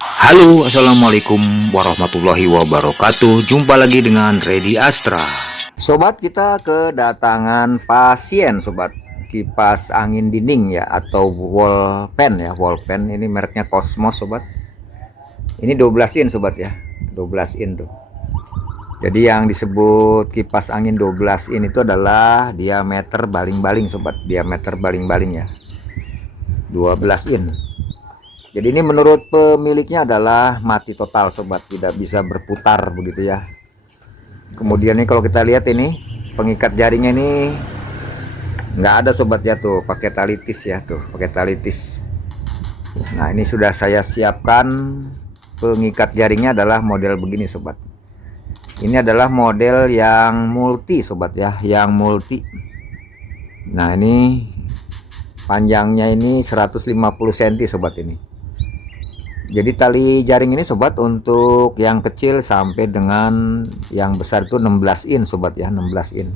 Halo, assalamualaikum warahmatullahi wabarakatuh. Jumpa lagi dengan Ready Astra. Sobat, kita kedatangan pasien, sobat. Kipas angin dinding ya, atau wall fan ya, wall fan. Ini mereknya Cosmos, sobat. Ini 12 in, sobat ya, 12 in tuh. Jadi yang disebut kipas angin 12 in itu adalah diameter baling-baling, sobat. Diameter baling-baling ya, 12 in. Jadi ini menurut pemiliknya adalah mati total, sobat, tidak bisa berputar begitu ya. Kemudian nih kalau kita lihat ini pengikat jaringnya ini nggak ada, sobat ya, tuh pakai talitis ya, tuh pakai talitis. Nah, ini sudah saya siapkan. Pengikat jaringnya adalah model begini, sobat. Ini adalah model yang multi, sobat ya, yang multi. Nah, ini panjangnya ini 150 cm, sobat ini. Jadi tali jaring ini, sobat, untuk yang kecil sampai dengan yang besar itu 16 in, sobat ya, 16 in.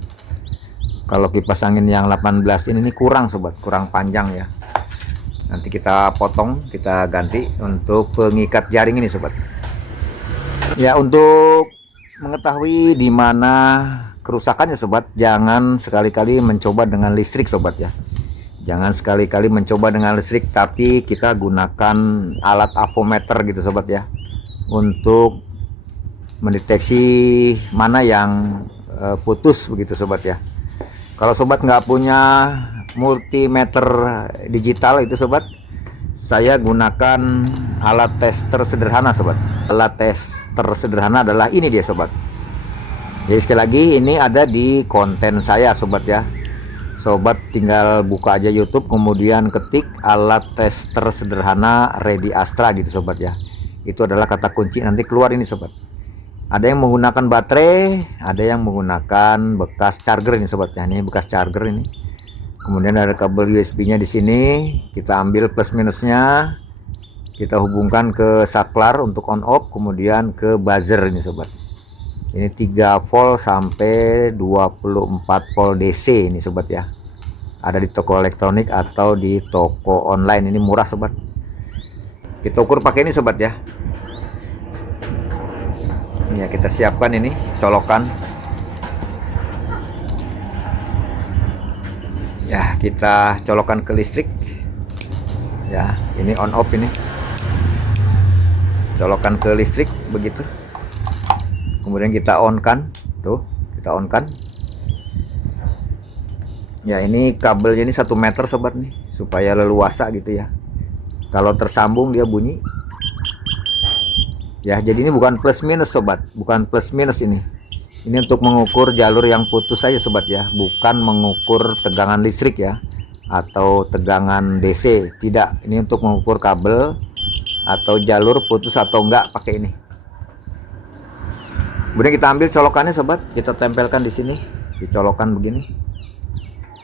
Kalau kipas angin yang 18 in ini kurang, sobat, kurang panjang ya. Nanti kita potong, kita ganti untuk pengikat jaring ini, sobat. Ya, untuk mengetahui di mana kerusakannya, sobat, jangan sekali-kali mencoba dengan listrik, sobat ya. Jangan sekali-kali mencoba dengan listrik, tapi kita gunakan alat avometer gitu, sobat ya, untuk mendeteksi mana yang putus begitu, sobat ya. Kalau sobat nggak punya multimeter digital itu, sobat, saya gunakan alat tester sederhana, sobat. Alat tester sederhana adalah ini dia, sobat. Jadi sekali lagi, ini ada di konten saya, sobat ya. Sobat tinggal buka aja YouTube, kemudian ketik alat tester sederhana Ready Astra gitu, sobat ya. Itu adalah kata kunci, nanti keluar ini, sobat. Ada yang menggunakan baterai, ada yang menggunakan bekas charger ini, sobat ya. Ini bekas charger ini. Kemudian ada kabel USB-nya di sini. Kita ambil plus minusnya, kita hubungkan ke saklar untuk on off, kemudian ke buzzer ini, sobat. Ini 3 volt sampai 24 volt DC ini, sobat ya. Ada di toko elektronik atau di toko online, ini murah, sobat. Kita ukur pakai ini, sobat ya. Ini ya, kita siapkan ini colokan. Ya, kita colokan ke listrik. Ya, ini on off ini. Colokan ke listrik begitu. Kemudian kita on kan, tuh kita on kan. Ya, ini kabelnya ini 1 meter, sobat nih, supaya leluasa gitu ya. Kalau tersambung dia bunyi. Ya, jadi ini bukan plus minus, sobat, bukan plus minus ini. Ini untuk mengukur jalur yang putus saja, sobat ya, bukan mengukur tegangan listrik ya, atau tegangan DC. Tidak, ini untuk mengukur kabel atau jalur putus atau enggak pakai ini. Kemudian kita ambil colokannya, sobat, kita tempelkan di sini, dicolokan begini.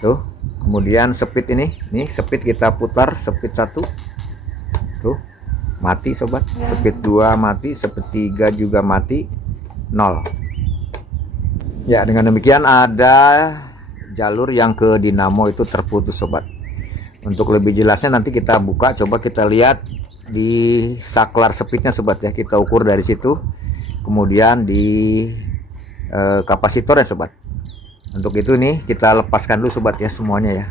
Tuh, kemudian speed ini, nih speed kita putar, speed 1. Tuh, mati, sobat. Speed 2 mati, speed 3 juga mati, 0. Ya, dengan demikian ada jalur yang ke dinamo itu terputus, sobat. Untuk lebih jelasnya nanti kita buka, coba kita lihat di saklar speednya, sobat ya. Kita ukur dari situ. Kemudian di kapasitornya, sobat. Untuk itu nih kita lepaskan dulu, sobat ya, semuanya ya.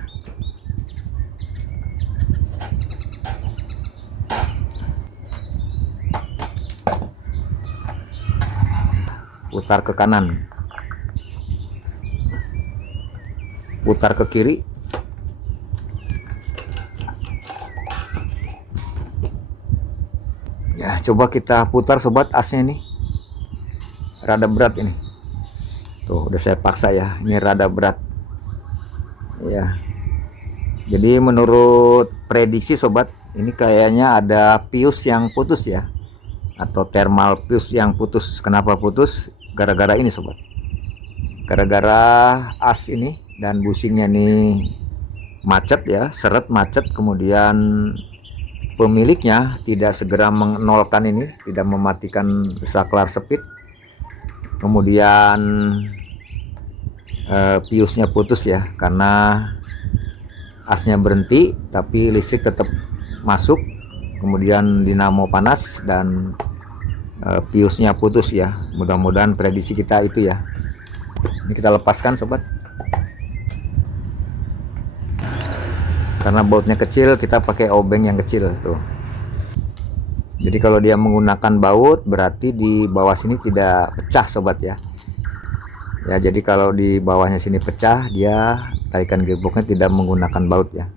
Putar ke kanan, putar ke kiri. Ya, coba kita putar, sobat, asnya ini rada berat ini. Tuh, udah saya paksa ya, ini rada berat ya. Jadi menurut prediksi, sobat, ini kayaknya ada fuse yang putus ya, atau thermal fuse yang putus. Kenapa putus? Gara-gara ini, sobat, gara-gara as ini dan bushingnya nih macet ya, seret macet. Kemudian pemiliknya tidak segera menolkan ini, tidak mematikan saklar speed. Kemudian fuse-nya putus ya, karena asnya berhenti tapi listrik tetap masuk. kemudian dinamo panas dan fuse-nya putus ya. Mudah-mudahan prediksi kita itu ya. Ini kita lepaskan sobat, karena bautnya kecil kita pakai obeng yang kecil tuh. Jadi kalau dia menggunakan baut berarti di bawah sini tidak pecah sobat ya. Ya, jadi kalau di bawahnya sini pecah, dia tarikan gearboxnya tidak menggunakan baut ya.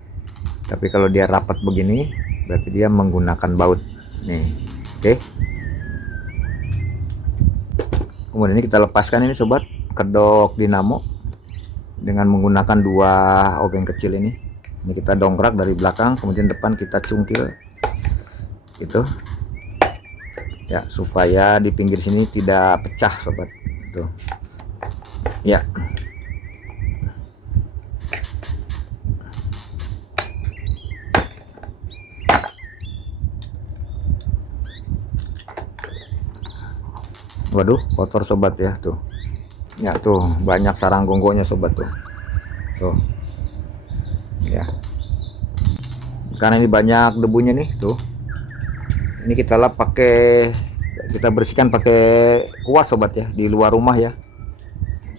Tapi kalau dia rapat begini berarti dia menggunakan baut nih. Oke. Kemudian ini kita lepaskan ini sobat, kedok dinamo dengan menggunakan dua obeng kecil ini. Ini kita dongkrak dari belakang, kemudian depan kita cungkil itu ya, supaya di pinggir sini tidak pecah sobat. Tuh ya. Waduh, kotor sobat ya tuh. Ya tuh, banyak sarang gonggonya sobat tuh. Tuh. Ya. Karena ini banyak debunya nih tuh. Ini kita lap pakai, kita bersihkan pakai kuas sobat ya, di luar rumah ya.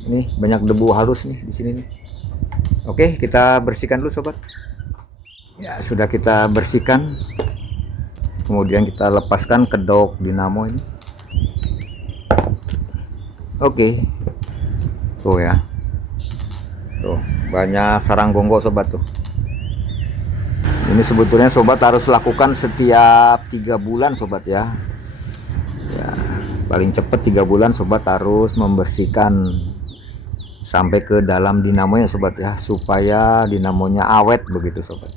Ini banyak debu halus nih di sini nih. Oke, kita bersihkan dulu sobat. Ya, sudah kita bersihkan. Kemudian kita lepaskan kedok dinamo ini. Oke. Tuh ya. Tuh, banyak sarang gonggo sobat tuh. Ini sebetulnya sobat harus lakukan setiap 3 bulan sobat ya. Ya, paling cepat 3 bulan sobat harus membersihkan sampai ke dalam dinamonya sobat ya, supaya dinamonya awet begitu sobat.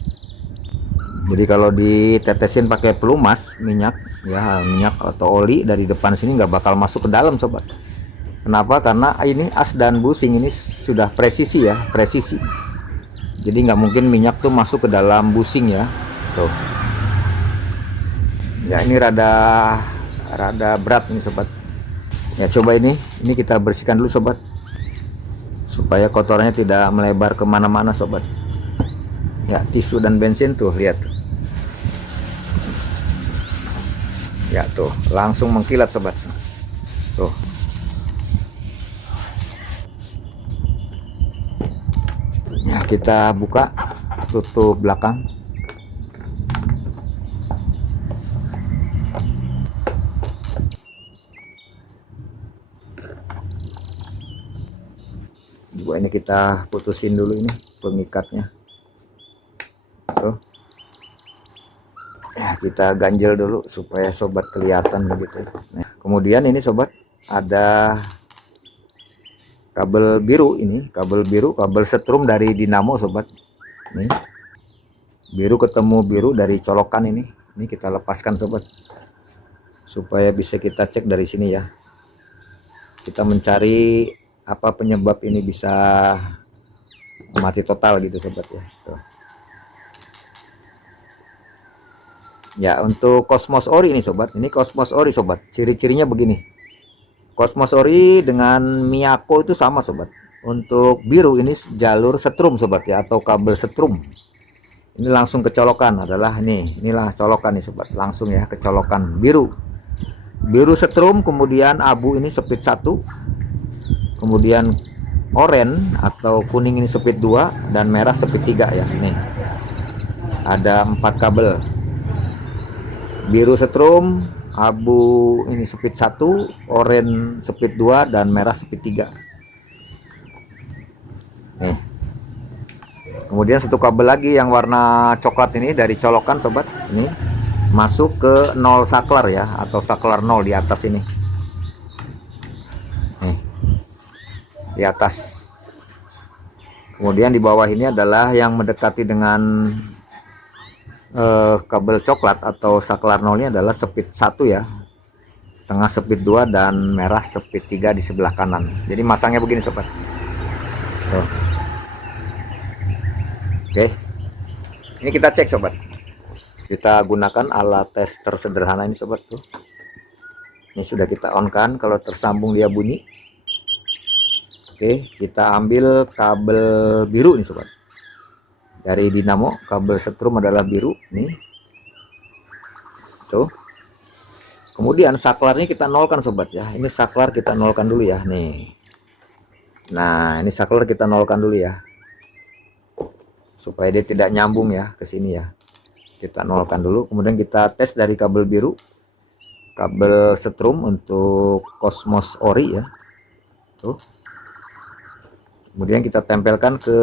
Jadi kalau ditetesin pakai pelumas minyak ya, minyak atau oli dari depan sini nggak bakal masuk ke dalam sobat. Kenapa? Karena ini as dan busing ini sudah presisi ya, presisi. Jadi nggak mungkin minyak tuh masuk ke dalam busing ya. Tuh. Ya, ini rada berat nih sobat. Ya, coba ini kita bersihkan dulu sobat, supaya kotornya tidak melebar kemana-mana sobat. Ya, tisu dan bensin tuh lihat. Ya tuh, langsung mengkilat sobat. Tuh. Ya, kita buka, tutup belakang. Juga ini kita putusin dulu ini pengikatnya. Tuh. Ya, kita ganjel dulu supaya sobat kelihatan begitu. Nah, kemudian ini sobat ada kabel biru ini, kabel setrum dari dinamo sobat. Nih. Biru ketemu biru dari colokan ini. Ini kita lepaskan sobat, supaya bisa kita cek dari sini ya. Kita mencari apa penyebab ini bisa mati total gitu sobat ya. Tuh. Ya, untuk Cosmos Ori ini sobat, ini Cosmos Ori sobat, ciri-cirinya begini. Cosmos Ori dengan Miyako itu sama sobat. Untuk biru ini jalur setrum sobat ya, atau kabel setrum. Ini langsung kecolokan adalah inilah colokan nih sobat, langsung ya kecolokan biru. Biru setrum, kemudian abu ini speed 1. Kemudian oranye atau kuning ini speed 2 dan merah speed 3 ya. Nih. Ada 4 kabel. Biru setrum, abu ini speed 1, oranye speed 2 dan merah speed 3. Nih. Kemudian satu kabel lagi yang warna coklat ini dari colokan sobat, ini masuk ke 0 saklar ya, atau saklar 0 di atas ini. Nih. Di atas. Kemudian di bawah ini adalah yang mendekati dengan kabel coklat atau saklar 0 nya adalah speed 1 ya, tengah speed 2 dan merah speed 3 di sebelah kanan. Jadi masangnya begini sobat. Tuh. Oke, ini kita cek sobat, kita gunakan alat tester sederhana ini sobat. Tuh, ini sudah kita on kan, kalau tersambung dia bunyi. Oke, kita ambil kabel biru nih sobat, dari dinamo. Kabel setrum adalah biru nih. tuh. Kemudian saklarnya kita nolkan sobat ya. Ini saklar kita nolkan dulu ya nih. Nah, ini saklar kita nolkan dulu ya. Supaya dia tidak nyambung ya ke sini ya. Kita nolkan dulu, kemudian kita tes dari kabel biru. Kabel setrum untuk Cosmos Ori ya. Tuh. Kemudian kita tempelkan ke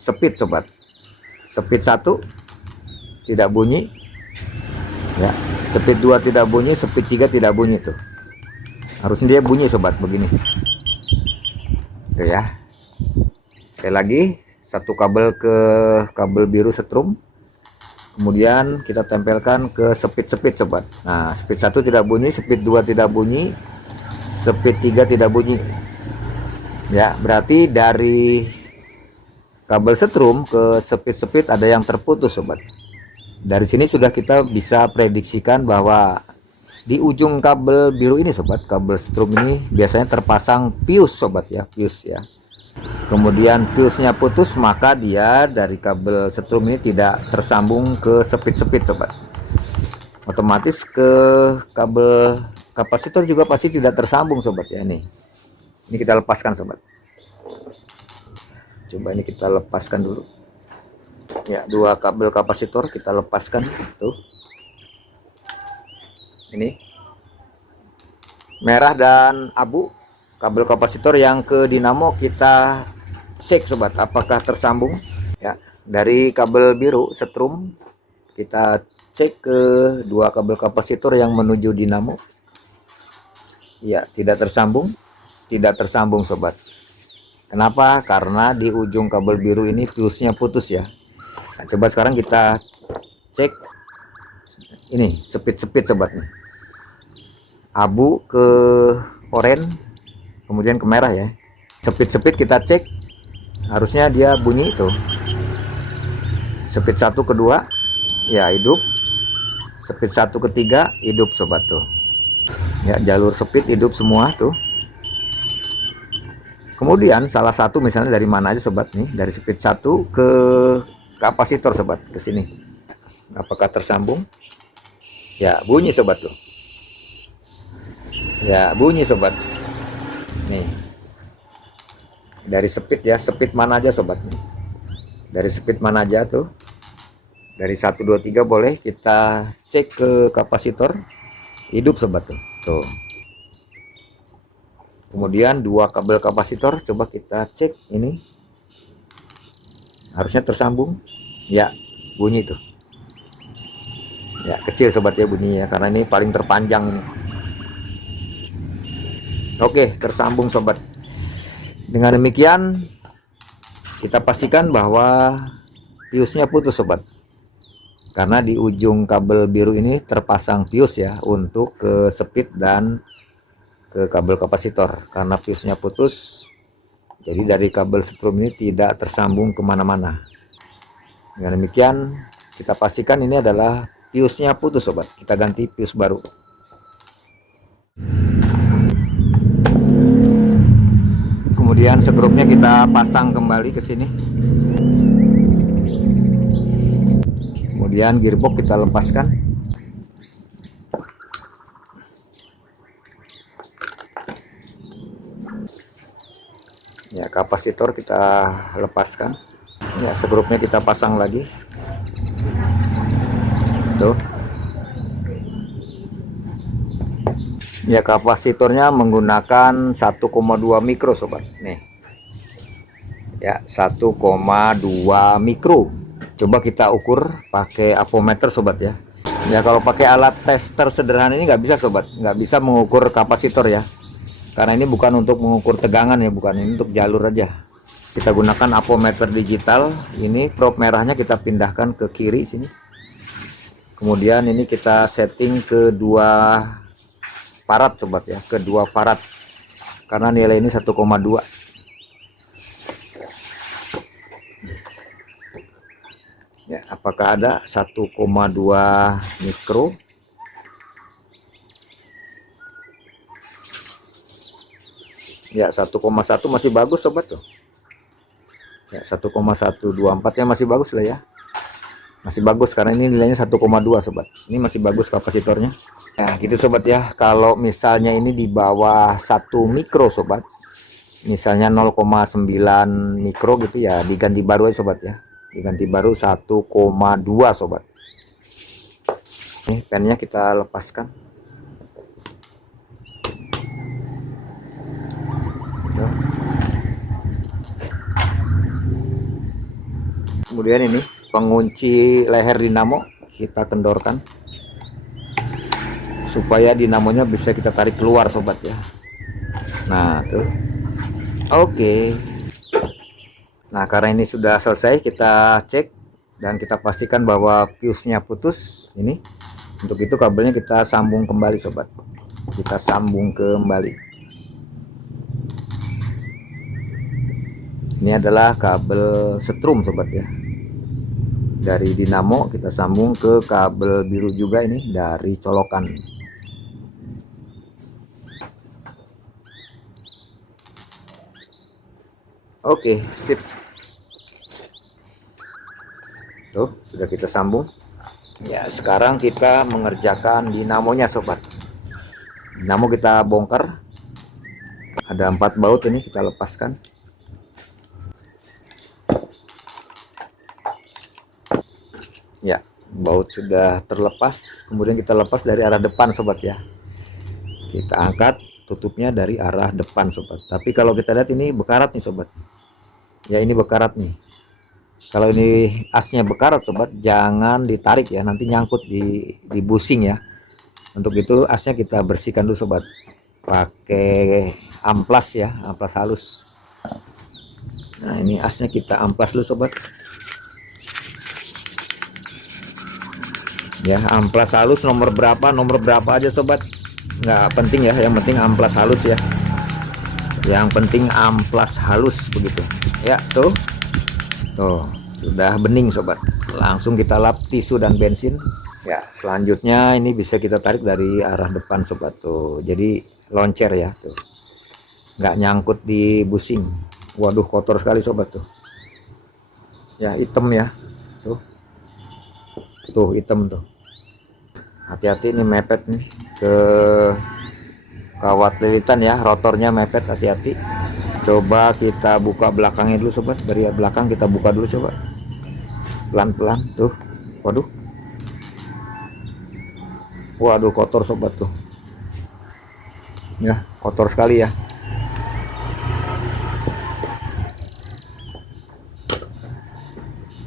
speed sobat. Speed 1 tidak bunyi. Ya. Speed 2 tidak bunyi, speed 3 tidak bunyi tuh. Harusnya dia bunyi sobat begini. Tuh ya. Sekali lagi, satu kabel ke kabel biru setrum. Kemudian kita tempelkan ke speed sobat. Nah, speed 1 tidak bunyi, speed 2 tidak bunyi, speed 3 tidak bunyi. Ya, berarti dari kabel setrum ke speed ada yang terputus sobat. Dari sini sudah kita bisa prediksikan bahwa di ujung kabel biru ini sobat, kabel setrum ini biasanya terpasang fuse sobat ya, fuse ya. Kemudian fuse-nya putus, maka dia dari kabel setrum ini tidak tersambung ke speed sobat. Otomatis ke kabel kapasitor juga pasti tidak tersambung sobat ya. Ini kita lepaskan sobat. Coba ini kita lepaskan dulu. Ya, dua kabel kapasitor kita lepaskan tuh. Ini merah dan abu kabel kapasitor yang ke dinamo kita cek sobat apakah tersambung ya. Dari kabel biru setrum kita cek ke dua kabel kapasitor yang menuju dinamo. Ya, tidak tersambung sobat. Kenapa? Karena di ujung kabel biru ini fuse-nya putus ya. Nah, coba sekarang kita cek ini speed sobat nih. Abu ke oranye, kemudian ke merah ya. Speed kita cek, harusnya dia bunyi itu. Speed 1 ke 2 ya hidup. Speed 1 ke 3 hidup sobat tuh. Ya, jalur speed hidup semua tuh. Kemudian salah satu misalnya dari mana aja sobat nih, dari speed 1 ke kapasitor sobat ke sini. Apakah tersambung? Ya, bunyi sobat tuh. Ya, bunyi sobat. Nih. Dari speed ya, speed mana aja sobat nih. Dari speed mana aja tuh. Dari 1 2 3 boleh kita cek ke kapasitor. Hidup sobat tuh. Tuh. Kemudian dua kabel kapasitor coba kita cek ini. Harusnya tersambung. Ya, bunyi tuh. Ya, kecil sobat ya bunyinya karena ini paling terpanjang ini. Oke, tersambung sobat. Dengan demikian kita pastikan bahwa fuse-nya putus sobat. Karena di ujung kabel biru ini terpasang fuse ya untuk ke speed dan ke kabel kapasitor. Karena fuse-nya putus, jadi dari kabel setrum ini tidak tersambung kemana-mana. Dengan demikian kita pastikan ini adalah fuse-nya putus sobat. Kita ganti fuse baru. Kemudian segrupnya kita pasang kembali ke sini. Kemudian gearbox kita lepaskan. Ya, kapasitor kita lepaskan. Ya, segrupnya kita pasang lagi. Tuh. Ya, kapasitornya menggunakan 1,2 mikro sobat. Nih. Ya, 1,2 mikro. Coba kita ukur pakai apometer sobat ya. Ya, kalau pakai alat tester sederhana ini nggak bisa sobat, nggak bisa mengukur kapasitor ya. Karena ini bukan untuk mengukur tegangan ya, bukan, ini untuk jalur aja. Kita gunakan apometer digital. Ini probe merahnya kita pindahkan ke kiri sini. Kemudian ini kita setting ke 2 farad sobat ya, ke 2 farad. Karena nilai ini 1,2. Ya, apakah ada 1,2 mikro? Ya, 1,1 masih bagus sobat tuh. Ya, 1,124 ya masih bagus lah ya. masih bagus karena ini nilainya 1,2 sobat. Ini masih bagus kapasitornya. Nah gitu sobat ya, kalau misalnya ini di bawah 1 mikro sobat, misalnya 0,9 mikro gitu ya, diganti baru ya sobat ya, diganti baru 1,2 sobat. Ini pennya kita lepaskan. Kemudian ini pengunci leher dinamo kita kendorkan supaya dinamonya bisa kita tarik keluar sobat ya. Nah tuh, oke. Nah karena ini sudah selesai, kita cek dan kita pastikan bahwa fuse-nya putus. Ini untuk itu kabelnya kita sambung kembali sobat, kita sambung kembali. Ini adalah kabel setrum sobat ya, dari dinamo kita sambung ke kabel biru juga ini dari colokan. Oke, sip. Tuh, sudah kita sambung. Ya, sekarang kita mengerjakan dinamonya sobat. Dinamo kita bongkar. Ada 4 baut ini kita lepaskan. Ya, baut sudah terlepas. Kemudian kita lepas dari arah depan sobat ya. Kita angkat tutupnya dari arah depan sobat. Tapi kalau kita lihat ini bekarat nih sobat. Ya ini bekarat nih. Kalau ini asnya bekarat sobat, jangan ditarik ya, nanti nyangkut di busing ya. Untuk itu asnya kita bersihkan dulu sobat, pakai amplas ya, amplas halus. Nah ini asnya kita amplas dulu sobat. Ya amplas halus nomor berapa aja sobat, nggak penting ya, yang penting amplas halus ya, yang penting amplas halus begitu ya. Tuh sudah bening sobat, langsung kita lap tisu dan bensin ya. Selanjutnya ini bisa kita tarik dari arah depan sobat, tuh jadi loncer ya, tuh nggak nyangkut di busing. Waduh kotor sekali sobat tuh ya, hitam ya, tuh hitam tuh. Hati-hati ini mepet nih ke kawat lilitan ya, rotornya mepet, hati-hati. Coba kita buka belakangnya dulu sobat, dari belakang kita buka dulu coba, pelan-pelan tuh. Waduh kotor sobat tuh ya, kotor sekali ya.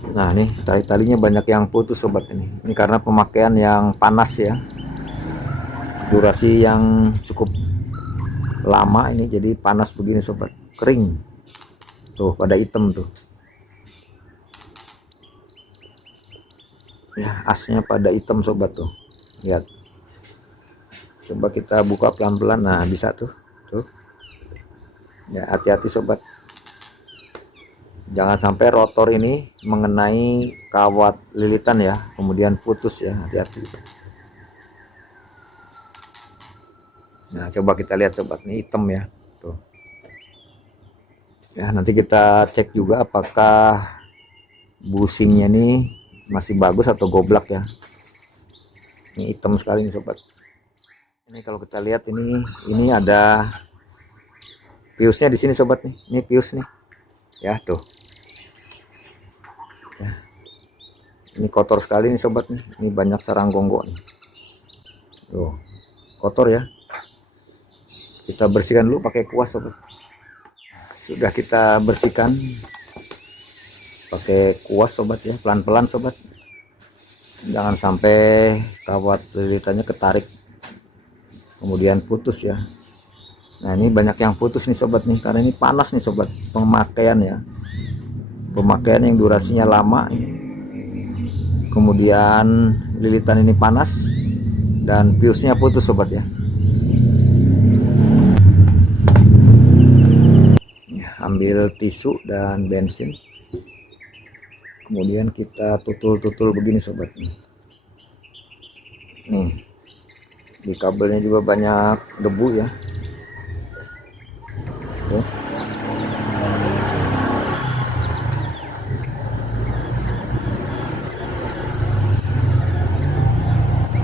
Nah nih tali-talinya banyak yang putus sobat, ini karena pemakaian yang panas ya, durasi yang cukup lama ini, jadi panas begini sobat, kering tuh pada hitam tuh ya, asnya pada hitam sobat tuh, lihat. Coba kita buka pelan-pelan, nah bisa tuh ya, hati-hati sobat, jangan sampai rotor ini mengenai kawat lilitan ya, kemudian putus ya, hati-hati. Nah coba kita lihat sobat, ini hitam ya tuh ya. Nanti kita cek juga apakah busingnya ini masih bagus atau goblak ya. Ini hitam sekali nih sobat. Ini kalau kita lihat ini ada fuse-nya di sini sobat nih, ini fuse nih ya, tuh ya. Ini kotor sekali nih sobat nih, ini banyak sarang gonggo nih, tuh kotor ya. Kita bersihkan dulu pakai kuas sobat. Sudah kita bersihkan pakai kuas sobat ya, pelan-pelan sobat, jangan sampai kawat lilitannya ketarik kemudian putus ya. Nah ini banyak yang putus nih sobat nih, karena ini panas nih sobat, pemakaian ya, pemakaian yang durasinya lama, kemudian lilitan ini panas dan fuse-nya putus sobat ya. Ambil tisu dan bensin, kemudian kita tutul-tutul begini sobat nih. Di kabelnya juga banyak debu ya. Tuh.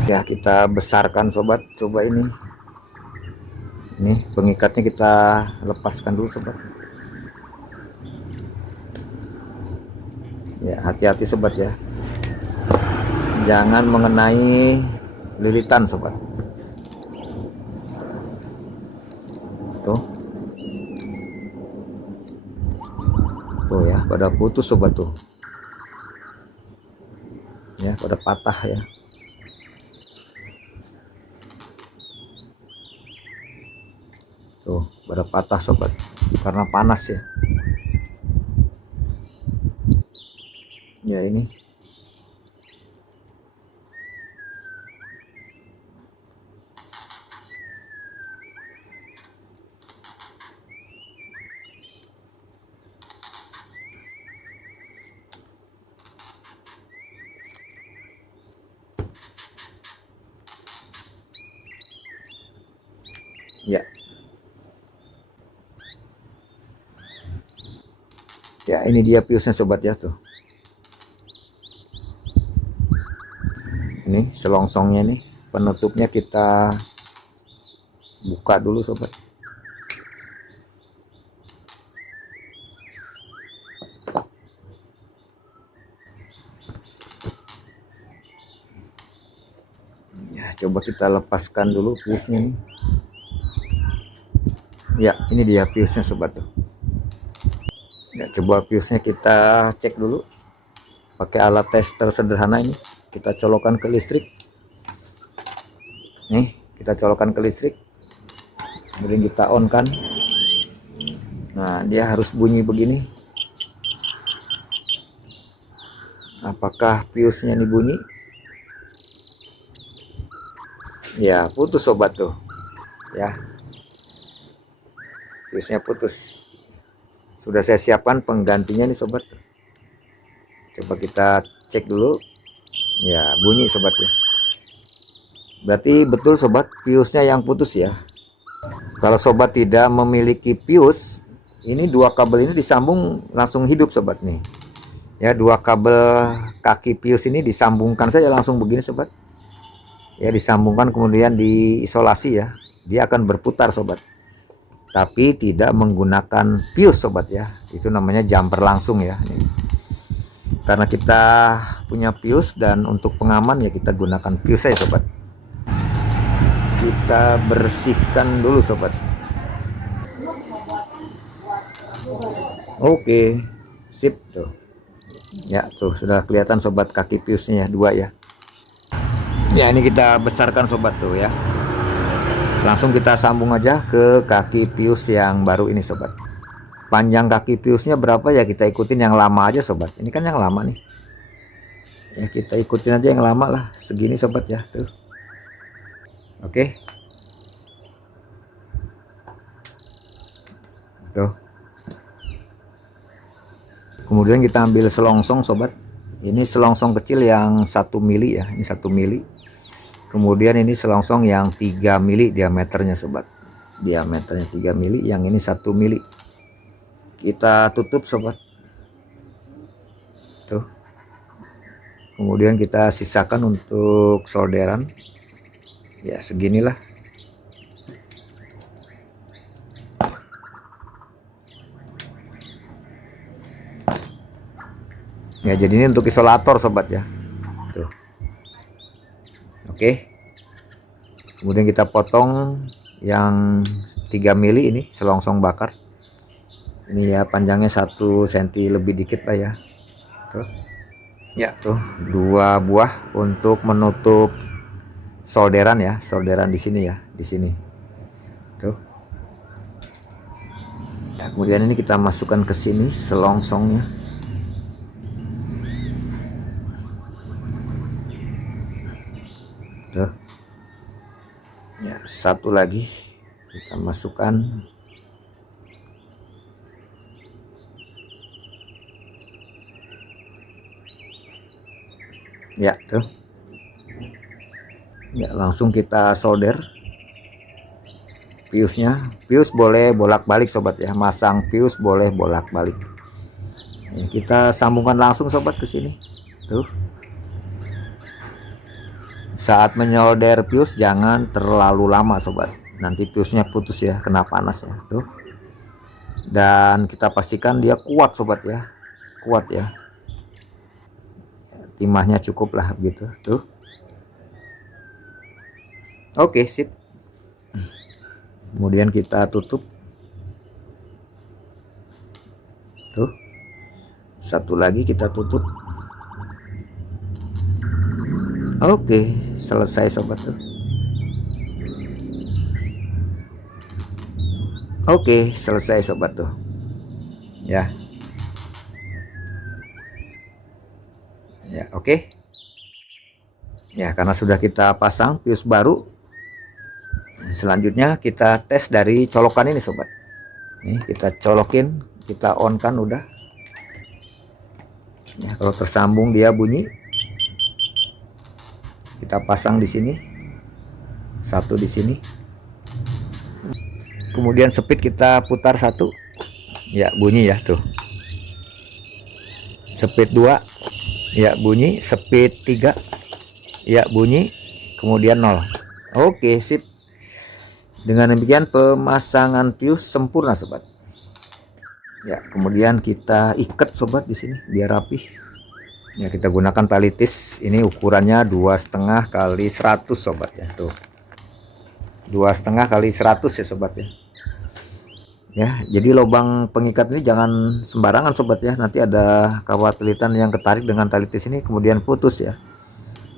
Ya, kita besarkan sobat. Coba ini pengikatnya kita lepaskan dulu sobat. Ya, hati-hati sobat ya, jangan mengenai lilitan sobat. Tuh ya, pada putus sobat tuh ya, pada patah ya. Tuh pada patah sobat karena panas ya. Ya ini ya. Ya, ini dia fuse-nya sobat ya tuh. Ini selongsongnya nih, penutupnya kita buka dulu sobat. Ya, coba kita lepaskan dulu fuse-nya nih. Ya, ini dia fuse-nya sobat tuh. Ya, coba fuse-nya kita cek dulu pakai alat tester sederhana ini. Kita colokkan ke listrik. Nih, kita colokkan ke listrik. Kemudian kita on kan. Nah, dia harus bunyi begini. Apakah fuse-nya ini bunyi? Ya, putus sobat tuh. Ya. Fuse-nya putus. Sudah saya siapkan penggantinya nih sobat. Coba kita cek dulu. Ya, bunyi sobat ya. Berarti betul sobat, fuse-nya yang putus ya. Kalau sobat tidak memiliki fuse, ini dua kabel ini disambung langsung hidup sobat nih. Ya, dua kabel kaki fuse ini disambungkan saja langsung begini sobat. Ya, disambungkan kemudian diisolasi ya. Dia akan berputar sobat. Tapi tidak menggunakan fuse sobat ya. Itu namanya jumper langsung ya. Karena kita punya fuse dan untuk pengaman ya kita gunakan fuse ya sobat. Kita bersihkan dulu sobat. Oke, sip tuh. Ya tuh sudah kelihatan sobat kaki fuse-nya dua ya. Ya, ini kita besarkan sobat tuh ya. Langsung kita sambung aja ke kaki fuse yang baru ini sobat. Panjang kaki fuse-nya berapa ya, kita ikutin yang lama aja sobat. Ini kan yang lama nih. Ya, kita ikutin aja yang lama lah. Segini sobat ya tuh. Oke. Tuh. Kemudian kita ambil selongsong sobat. Ini selongsong kecil yang 1 mili ya. Ini 1 mili. Kemudian ini selongsong yang 3 mili diameternya sobat. Diameternya 3 mili, yang ini 1 mili. Kita tutup sobat. Tuh. Kemudian kita sisakan untuk solderan. Ya, seginilah. Ya, jadi ini untuk isolator sobat ya. Tuh. Oke. Kemudian kita potong yang 3 mili ini selongsong bakar. Ini ya panjangnya 1 cm lebih dikit lah ya. Tuh. Ya, tuh 2 buah untuk menutup solderan ya, solderan di sini ya, di sini. Tuh. Ya, kemudian ini kita masukkan ke sini selongsongnya. Tuh. Ya, satu lagi kita masukkan. Ya, tuh. Ya, langsung kita solder fuse-nya. Fuse boleh bolak-balik sobat ya, masang fuse boleh bolak-balik. Ya, kita sambungkan langsung sobat ke sini. Tuh. Saat menyolder fuse jangan terlalu lama sobat, nanti fuse-nya putus ya, kena panas ya tuh. Dan kita pastikan dia kuat sobat ya, kuat ya, timahnya cukup lah begitu tuh. Oke sip, kemudian kita tutup tuh, satu lagi kita tutup. Oke, selesai sobat tuh. Oke, selesai sobat tuh. Ya. Ya, oke. Ya, karena sudah kita pasang fuse baru. Selanjutnya kita tes dari colokan ini sobat. Nih, kita colokin, kita on kan udah. Ya, kalau tersambung dia bunyi. Kita pasang di sini. Satu di sini. Kemudian speed kita putar satu, ya bunyi ya tuh. Speed 2, ya bunyi. Speed 3, ya bunyi. Kemudian 0. Oke sip. Dengan demikian pemasangan fuse sempurna sobat. Ya, kemudian kita ikat sobat di sini biar rapih. Ya, kita gunakan tali tis. Ini ukurannya 2,5 kali 100 sobat ya tuh. 2,5 kali 100 ya sobat ya. Ya, jadi lubang pengikat ini jangan sembarangan sobat ya. Nanti ada kawat lilitan yang ketarik dengan tali tis ini kemudian putus ya.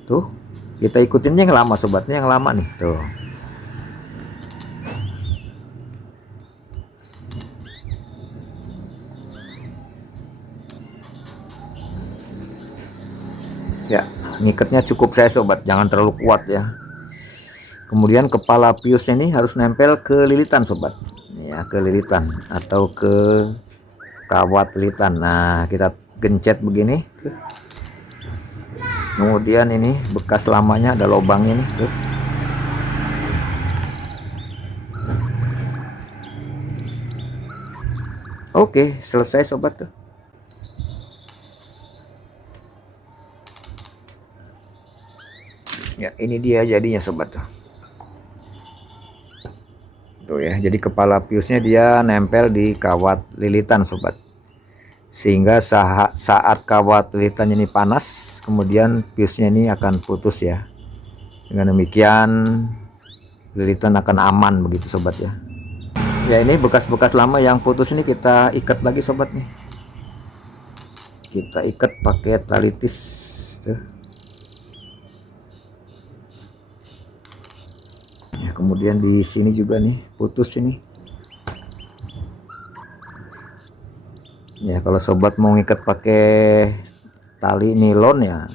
Tuh, kita ikutinnya yang lama sobatnya, yang lama nih tuh. Ya, ngikatnya cukup saya sobat, jangan terlalu kuat ya. Kemudian kepala fuse ini harus nempel ke lilitan sobat. Ya, ke lilitan atau ke kawat lilitan. Nah, kita gencet begini. Kemudian ini bekas lamanya ada lubang ini tuh. Oke, selesai sobat tuh. Ya, ini dia jadinya sobat tuh. Tuh ya, jadi kepala fuse-nya dia nempel di kawat lilitan sobat. Sehingga saat kawat lilitan ini panas, kemudian fuse-nya ini akan putus ya. Dengan demikian lilitan akan aman begitu sobat ya. Ya, ini bekas-bekas lama yang putus ini kita ikat lagi sobat nih. Kita ikat pakai tali tis tuh. Ya, kemudian di sini juga nih putus ini. Ya, kalau sobat mau ngikat pakai tali nilon ya,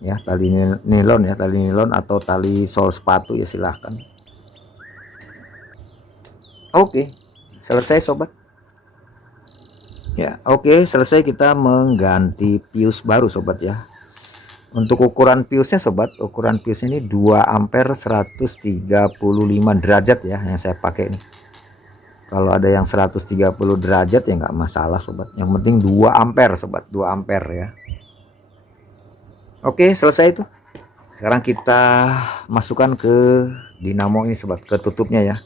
ya tali nilon ya, tali nilon atau tali sol sepatu ya silahkan. Oke, selesai sobat. Ya, oke, selesai kita mengganti fuse baru sobat ya. Untuk ukuran fuse-nya sobat, ukuran fuse ini 2 ampere 135 derajat ya yang saya pakai nih. Kalau ada yang 130 derajat ya nggak masalah sobat. Yang penting 2 ampere sobat, 2 ampere ya. Oke, selesai itu. Sekarang kita masukkan ke dinamo ini sobat, ke tutupnya ya.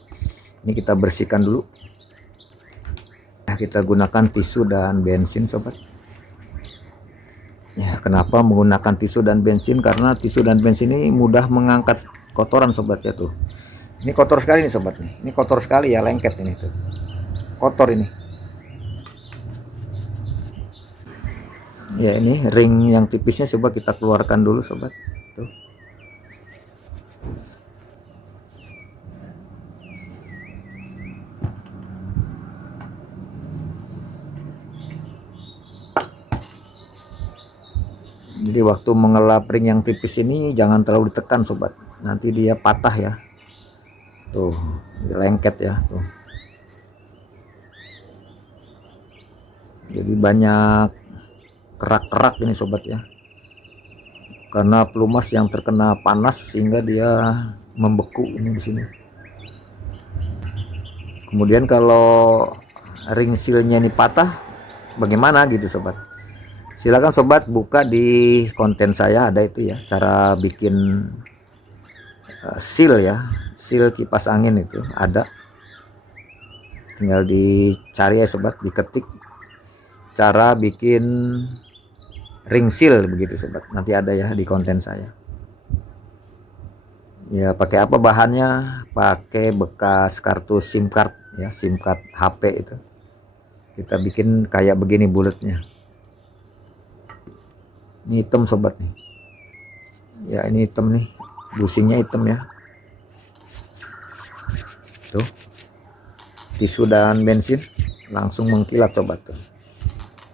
Ini kita bersihkan dulu. Nah, kita gunakan tisu dan bensin sobat. Ya, kenapa menggunakan tisu dan bensin? Karena tisu dan bensin ini mudah mengangkat kotoran sobat ya tuh. Ini kotor sekali nih sobat nih. Ini kotor sekali ya, lengket ini tuh. Kotor ini. Ya, ini ring yang tipisnya coba kita keluarkan dulu sobat. Tuh. Jadi waktu mengelap ring yang tipis ini jangan terlalu ditekan sobat, nanti dia patah ya. Tuh, lengket ya tuh. Jadi banyak kerak-kerak ini sobat ya, karena pelumas yang terkena panas sehingga dia membeku ini di sini. Kemudian kalau ring sealnya ini patah bagaimana gitu sobat, silakan sobat buka di konten saya, ada itu ya cara bikin seal ya, seal kipas angin itu ada, tinggal dicari ya sobat, diketik cara bikin ring seal begitu sobat, nanti ada ya di konten saya. Ya pakai apa bahannya, pakai bekas kartu SIM card ya, SIM card HP itu kita bikin kayak begini bulatnya. Ini hitam sobat nih ya, ini hitam nih, busingnya hitam ya tuh. Tisu dan bensin langsung mengkilat sobat tuh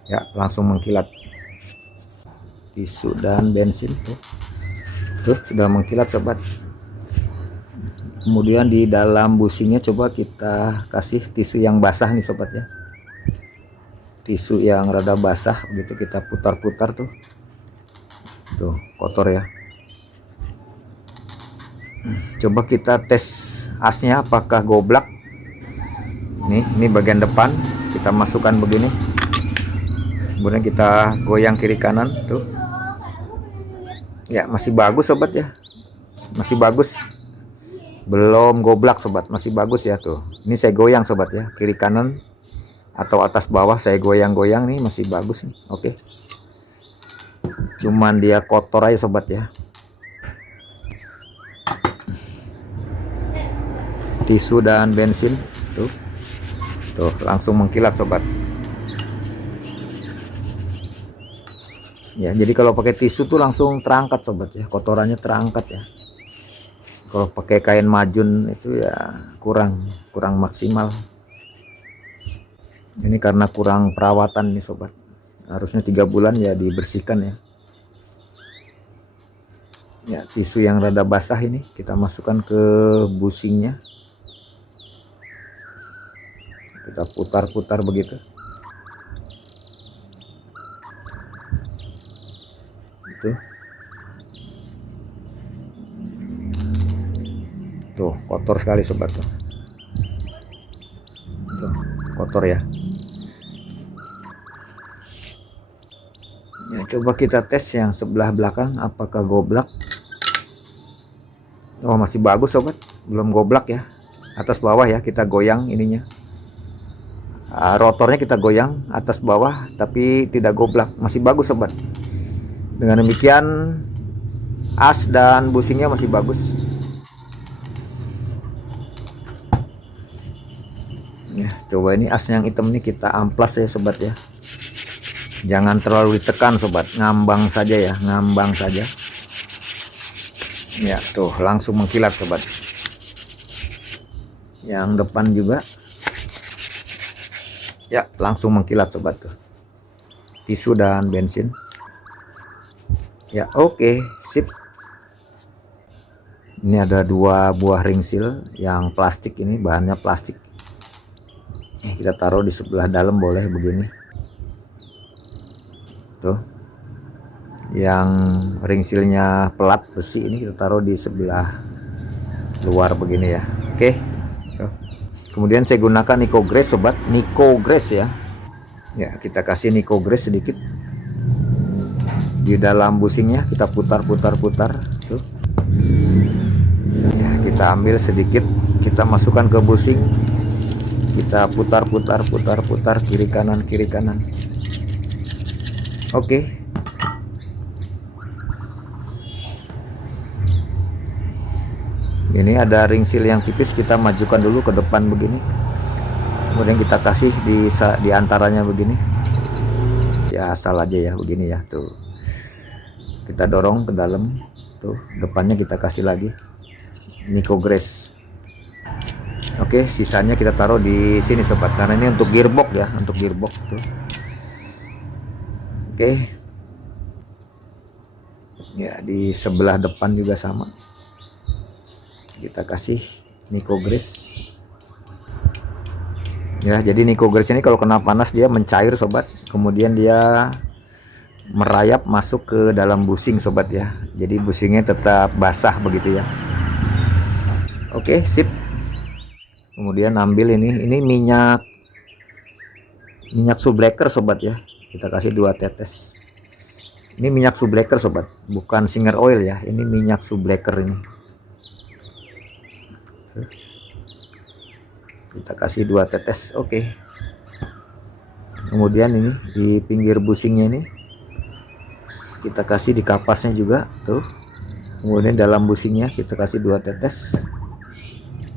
ya, langsung mengkilat. Tisu dan bensin tuh sudah mengkilat sobat. Kemudian di dalam businya coba kita kasih tisu yang basah nih sobat ya, tisu yang rada basah begitu, kita putar-putar tuh kotor ya. Coba kita tes asnya apakah goblak. Ini bagian depan kita masukkan begini, kemudian kita goyang kiri kanan tuh ya, masih bagus sobat ya, masih bagus, belum goblak sobat, masih bagus ya tuh. Ini saya goyang sobat ya, kiri kanan atau atas bawah saya goyang-goyang nih, masih bagus nih. Oke, cuman dia kotor aja sobat ya. Tisu dan bensin tuh langsung mengkilat sobat ya. Jadi kalau pakai tisu tuh langsung terangkat sobat ya, kotorannya terangkat ya. Kalau pakai kain majun itu ya kurang maksimal. Ini karena kurang perawatan nih sobat, harusnya 3 bulan ya dibersihkan ya. Ya tisu yang rada basah ini kita masukkan ke busingnya, kita putar-putar begitu itu tuh, kotor sekali sobat tuh kotor ya. Ya coba kita tes yang sebelah belakang apakah goblak. Oh masih bagus sobat, belum goblak ya. Atas bawah ya kita goyang ininya, rotornya kita goyang atas bawah tapi tidak goblak, masih bagus sobat. Dengan demikian as dan busingnya masih bagus ya. Coba ini as yang hitam ini kita amplas ya sobat ya, jangan terlalu ditekan sobat, ngambang saja ya, ngambang saja ya. Tuh langsung mengkilat sobat. Yang depan juga ya langsung mengkilat sobat tuh, tisu dan bensin ya. Oke sip. Ini ada 2 buah ring seal yang plastik, ini bahannya plastik. Kita taruh di sebelah dalam boleh begini tuh. Yang ring sealnya pelat besi ini kita taruh di sebelah luar begini ya. Oke tuh. Kemudian saya gunakan Nico Grace sobat, Nico Grace ya. Ya kita kasih Nico Grace sedikit di dalam busingnya, kita putar-putar tuh ya, kita ambil sedikit, kita masukkan ke busing, kita putar-putar kiri kanan. Oke. Ini ada ring seal yang tipis, kita majukan dulu ke depan begini, kemudian kita kasih di antaranya begini ya, asal aja ya begini ya tuh, kita dorong ke dalam tuh, depannya kita kasih lagi Nico Grace. Oke, sisanya kita taruh di sini sobat, karena ini untuk gearbox ya, untuk gearbox tuh. Oke ya, di sebelah depan juga sama, kita kasih Nico Grace ya. Jadi Nico Grace ini kalau kena panas dia mencair sobat, kemudian dia merayap masuk ke dalam busing sobat ya, jadi busingnya tetap basah begitu ya. Oke sip. Kemudian ambil ini minyak subbreaker sobat ya, kita kasih 2 tetes. Ini minyak subbreaker sobat, bukan Singer oil ya, ini minyak subbreaker ini. Kita kasih 2 tetes. Oke. Kemudian ini di pinggir busingnya ini kita kasih di kapasnya juga tuh. Kemudian dalam busingnya kita kasih 2 tetes.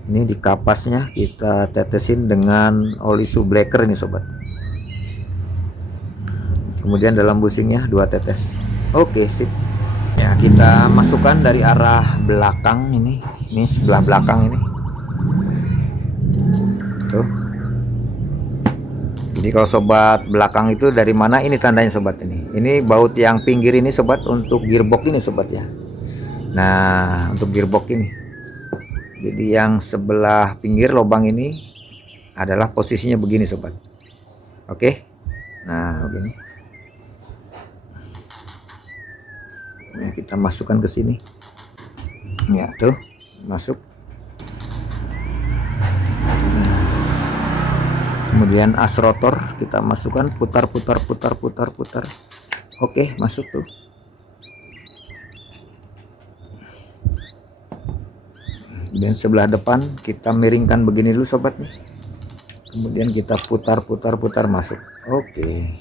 Ini di kapasnya kita tetesin dengan oli subbreaker ini sobat. Kemudian dalam busingnya 2 tetes. Oke, sip. Ya, kita masukkan dari arah belakang ini sebelah belakang ini. Tuh. Jadi kalau sobat belakang itu dari mana ini tandanya sobat ini. Ini baut yang pinggir ini sobat untuk gearbox ini sobat ya. Nah, untuk gearbox ini. Jadi yang sebelah pinggir lubang ini adalah posisinya begini sobat. Oke. Nah, begini. Nah, kita masukkan ke sini. Ya, tuh. Masuk. Kemudian as rotor kita masukkan, putar. Oke, masuk tuh. Dan sebelah depan kita miringkan begini dulu sobat nih. Kemudian kita putar masuk. Oke.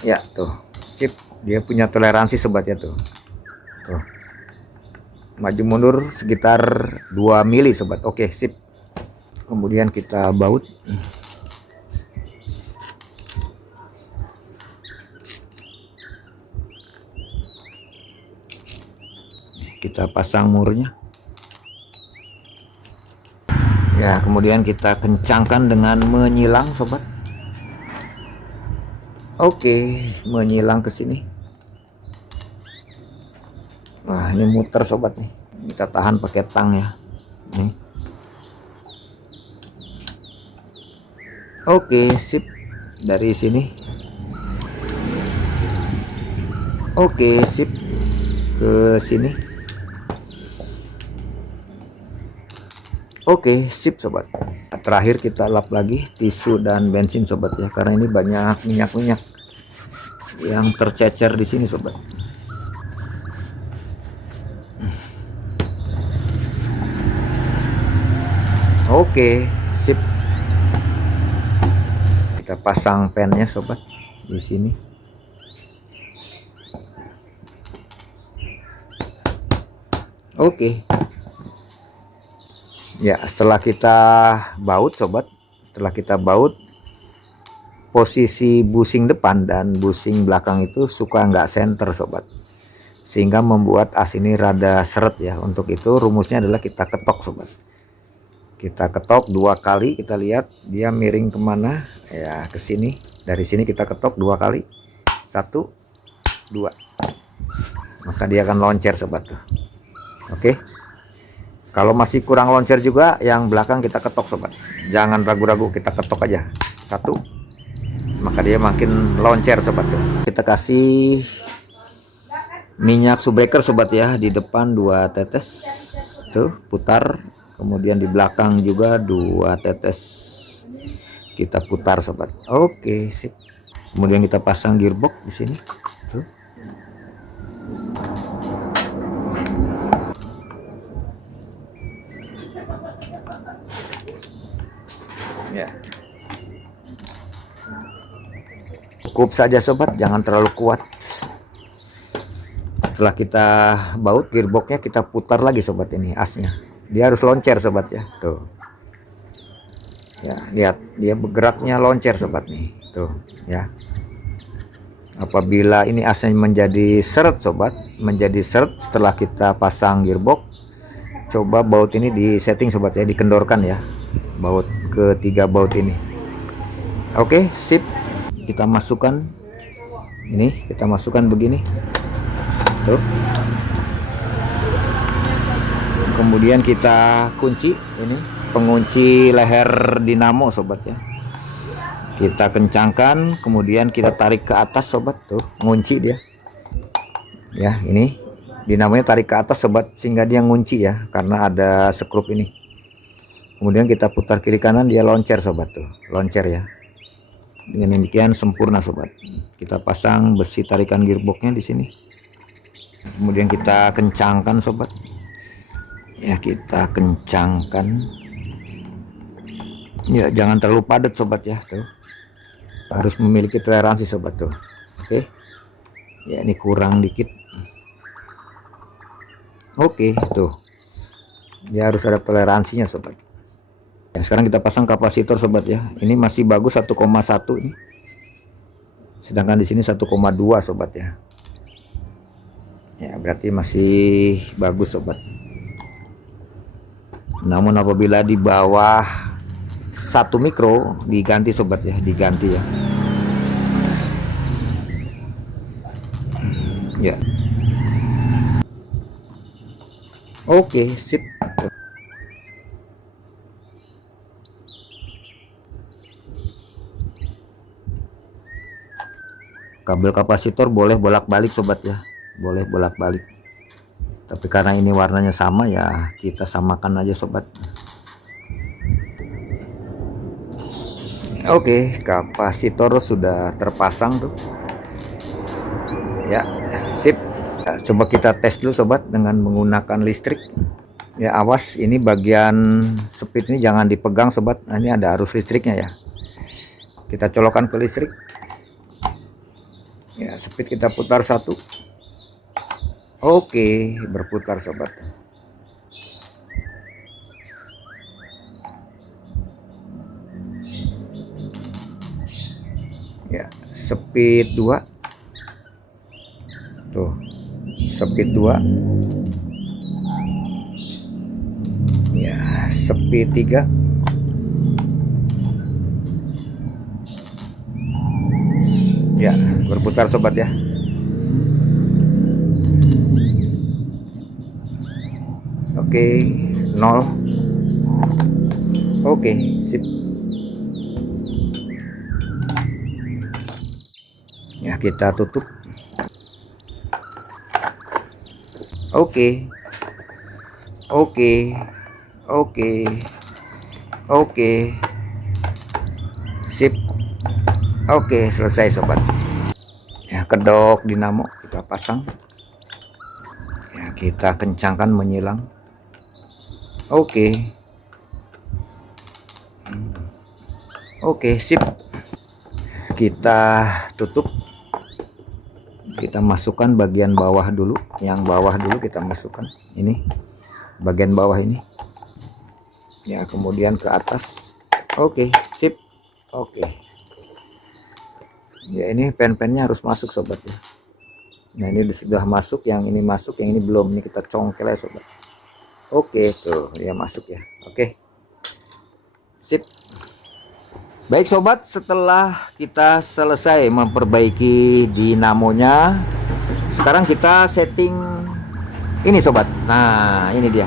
Ya, tuh. Sip. Dia punya toleransi sobat ya tuh. Tuh. Maju mundur sekitar 2 mili sobat. Oke, sip. Kemudian kita baut. Kita pasang murnya. Ya, kemudian kita kencangkan dengan menyilang sobat. Oke, menyilang ke sini. Wah, ini muter sobat nih. Kita tahan pakai tang ya. Nih. Oke, sip. Dari sini. Oke, sip. Ke sini. Oke, sip sobat. Terakhir kita lap lagi tisu dan bensin sobat ya, karena ini banyak minyak-minyak yang tercecer di sini sobat. Oke, sip. Kita pasang pennya sobat di sini. Oke. Ya, setelah kita baut sobat, posisi busing depan dan busing belakang itu suka nggak center sobat, sehingga membuat as ini rada seret ya. Untuk itu rumusnya adalah kita ketok sobat. Kita ketok 2 kali, kita lihat dia miring kemana ya, ke sini. Dari sini kita ketok 2 kali, 1 2, maka dia akan loncer sobat tuh. Oke, kalau masih kurang loncer juga yang belakang kita ketok sobat, jangan ragu-ragu, kita ketok aja 1, maka dia makin loncer sobat tuh. Kita kasih minyak subbreaker sobat ya, di depan 2 tetes tuh, putar. Kemudian di belakang juga 2 tetes, kita putar sobat. Oke, sip. Kemudian kita pasang gearbox di sini tuh. Ya, cukup saja sobat, jangan terlalu kuat. Setelah kita baut gearboxnya, kita putar lagi sobat, ini asnya dia harus loncer sobat ya tuh. Ya, lihat dia bergeraknya loncer sobat nih tuh ya. Apabila ini asnya menjadi seret sobat, menjadi seret setelah kita pasang gearbox, coba baut ini di setting sobat ya, dikendorkan ya, baut ketiga baut ini. Oke, sip. Kita masukkan ini, kita masukkan begini tuh. Kemudian kita kunci ini, pengunci leher dinamo sobat ya. Kita kencangkan, kemudian kita tarik ke atas sobat tuh, ngunci dia. Ya, ini dinamonya tarik ke atas sobat, sehingga dia ngunci ya, karena ada skrup ini. Kemudian kita putar kiri kanan, dia loncer sobat tuh, loncer ya. Dengan demikian sempurna sobat. Kita pasang besi tarikan gearboxnya di sini. Kemudian kita kencangkan sobat. Ya, kita kencangkan. Ya, jangan terlalu padat sobat ya, tuh. Harus memiliki toleransi sobat tuh. Oke. Ya, ini kurang dikit. Oke, tuh. Ya, harus ada toleransinya sobat. Ya, sekarang kita pasang kapasitor sobat ya. Ini masih bagus 1,1 ini. Sedangkan di sini 1,2 sobat ya. Ya, berarti masih bagus sobat. Namun apabila di bawah 1 mikro diganti sobat ya, diganti ya. Ya. Oke, sip. Kabel kapasitor boleh bolak-balik sobat ya, boleh bolak-balik. Tapi karena ini warnanya sama ya, kita samakan aja sobat. Oke, kapasitor sudah terpasang tuh. Ya, sip. Ya, coba kita tes dulu sobat dengan menggunakan listrik. Ya, awas ini bagian speed ini jangan dipegang sobat. Nah, ini ada arus listriknya ya. Kita colokkan ke listrik. Ya, speed kita putar 1. Oke, berputar sobat. Ya, speed 2. Tuh, speed 2. Ya, speed 3. Ya, berputar sobat ya. Oke, 0. Oke, sip. Ya, kita tutup. Oke. Oke. Oke. Oke. Sip. Oke, selesai sobat. Ya, kedok dinamo kita pasang. Ya, kita kencangkan menyilang. Oke. Oke, sip. Kita tutup. Kita masukkan bagian bawah dulu. Yang bawah dulu kita masukkan. Ini bagian bawah ini. Ya, kemudian ke atas. Oke, sip. Oke. Ya, ini pen-pennya harus masuk sobat ya. Nah, ini sudah masuk, yang ini masuk, yang ini belum. Ini kita congkel ya sobat. Oke, tuh dia masuk ya. Oke, sip. Baik sobat, setelah kita selesai memperbaiki dinamonya, sekarang kita setting ini sobat. Nah, ini dia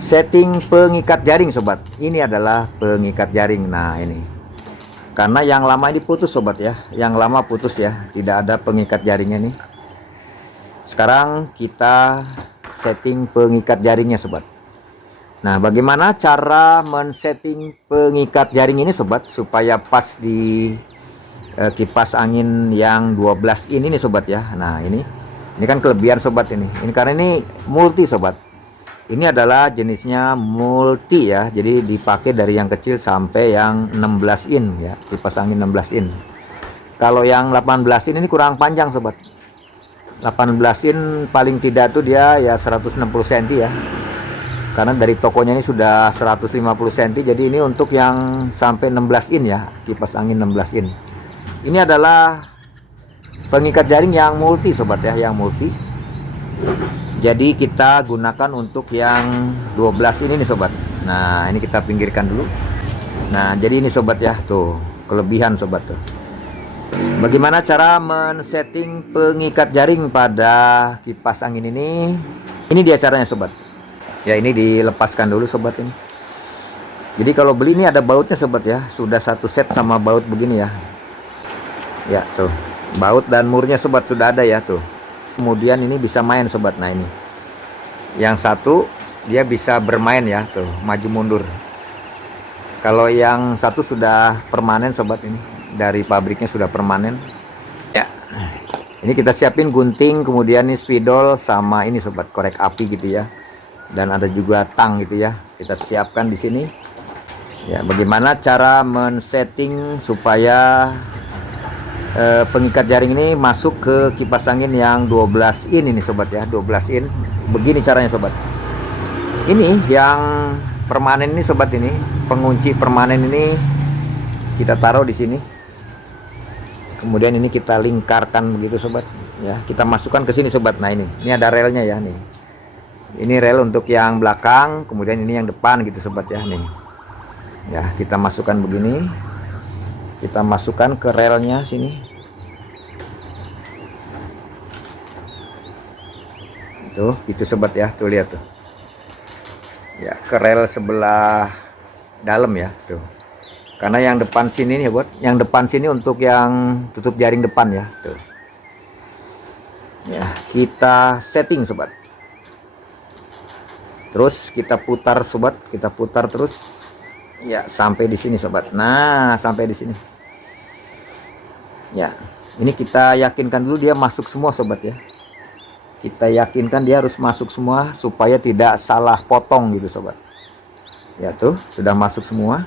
setting pengikat jaring sobat. Ini adalah pengikat jaring. Nah, ini karena yang lama ini putus sobat ya, yang lama putus ya, tidak ada pengikat jaringnya nih. Sekarang kita setting pengikat jaringnya sobat. Nah, bagaimana cara men-setting pengikat jaring ini sobat supaya pas di kipas angin yang 12 in ini sobat ya. Nah, ini kan kelebihan sobat ini. Ini karena ini multi sobat. Ini adalah jenisnya multi ya, jadi dipakai dari yang kecil sampai yang 16 in ya, kipas angin 16 in. Kalau yang 18 in ini kurang panjang sobat. 18 in paling tidak tuh dia ya 160 cm ya. Karena dari tokonya ini sudah 150 cm, jadi ini untuk yang sampai 16 in ya, kipas angin 16 in. Ini adalah pengikat jaring yang multi sobat ya, yang multi. Jadi kita gunakan untuk yang 12 ini nih sobat. Nah, ini kita pinggirkan dulu. Nah, jadi ini sobat ya, tuh kelebihan sobat tuh. Bagaimana cara men-setting pengikat jaring pada kipas angin ini? Ini dia caranya sobat. Ya, ini dilepaskan dulu sobat ini. Jadi kalau beli ini ada bautnya sobat ya, sudah satu set sama baut begini ya. Ya, tuh. Baut dan murnya sobat sudah ada ya tuh. Kemudian ini bisa main sobat. Nah, ini yang satu dia bisa bermain ya tuh, maju mundur. Kalau yang satu sudah permanen sobat, ini dari pabriknya sudah permanen ya. Ini kita siapin gunting, kemudian ini spidol sama ini sobat, korek api gitu ya. dan ada juga tang gitu ya. Kita siapkan di sini. Ya, bagaimana cara men-setting supaya pengikat jaring ini masuk ke kipas angin yang 12 in ini sobat ya, 12 in. Begini caranya sobat. Ini yang permanen ini sobat, ini pengunci permanen ini kita taruh di sini. Kemudian ini kita lingkarkan begitu sobat ya, kita masukkan ke sini sobat. Nah ini ada relnya ya nih. Ini rel untuk yang belakang, kemudian ini yang depan gitu sobat ya nih. Ya, kita masukkan begini. Kita masukkan ke relnya sini. Tuh, itu sobat ya, tuh lihat tuh. Ya, ke rel sebelah dalam ya, tuh. Karena yang depan sini nih buat, yang depan sini untuk yang tutup jaring depan ya, tuh. Ya, kita setting sobat. Terus kita putar sobat, kita putar terus ya sampai di sini sobat. Nah, sampai di sini. Ya, ini kita yakinkan dulu dia masuk semua sobat ya. Kita yakinkan dia harus masuk semua supaya tidak salah potong gitu sobat. Ya tuh, sudah masuk semua.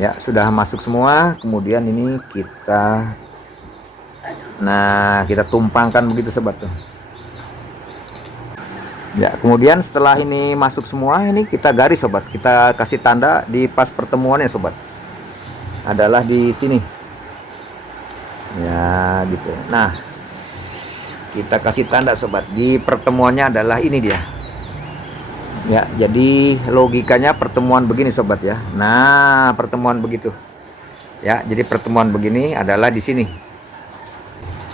Ya, sudah masuk semua. Kemudian ini kita kita tumpangkan begitu sobat tuh. Ya, kemudian setelah ini masuk semua, ini kita garis sobat. Kita kasih tanda di pas pertemuannya sobat. Adalah di sini. Ya, gitu. Nah, kita kasih tanda sobat di pertemuannya adalah ini dia ya. Jadi logikanya pertemuan begini sobat ya. Nah, pertemuan begitu ya, jadi pertemuan begini adalah di sini